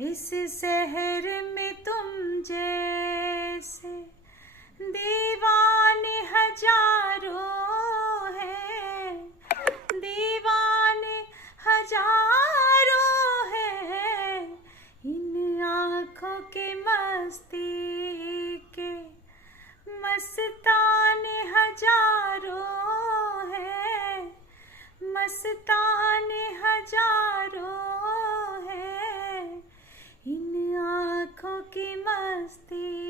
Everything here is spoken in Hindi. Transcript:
इस शहर में तुम जैसे दीवाने हजारों हैं, दीवाने हजारों हैं। इन आँखों के मस्ती के मस्ताने हजारों हैं, मस्ताने हजारों हैं। इन आँखों की मस्ती